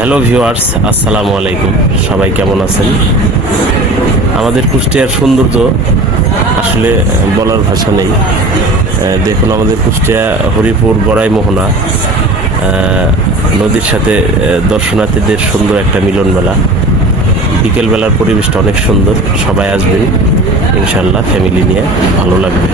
Hello viewers, আসসালামু আলাইকুম। সবাই কেমন আছেন? আমাদের কুষ্টিয়ার সৌন্দর্য আসলে বলার ভাষা নেই। দেখুন, আমাদের কুষ্টিয়া হরিপুর বড়াই মোহনা নদীর সাথে দর্শনার্থীদের সুন্দর একটা মিলন মেলা। বিকেলবেলার পরিবেশটা অনেক সুন্দর। সবাই আসবেন ইনশাল্লাহ, ফ্যামিলি নিয়ে, ভালো লাগবে।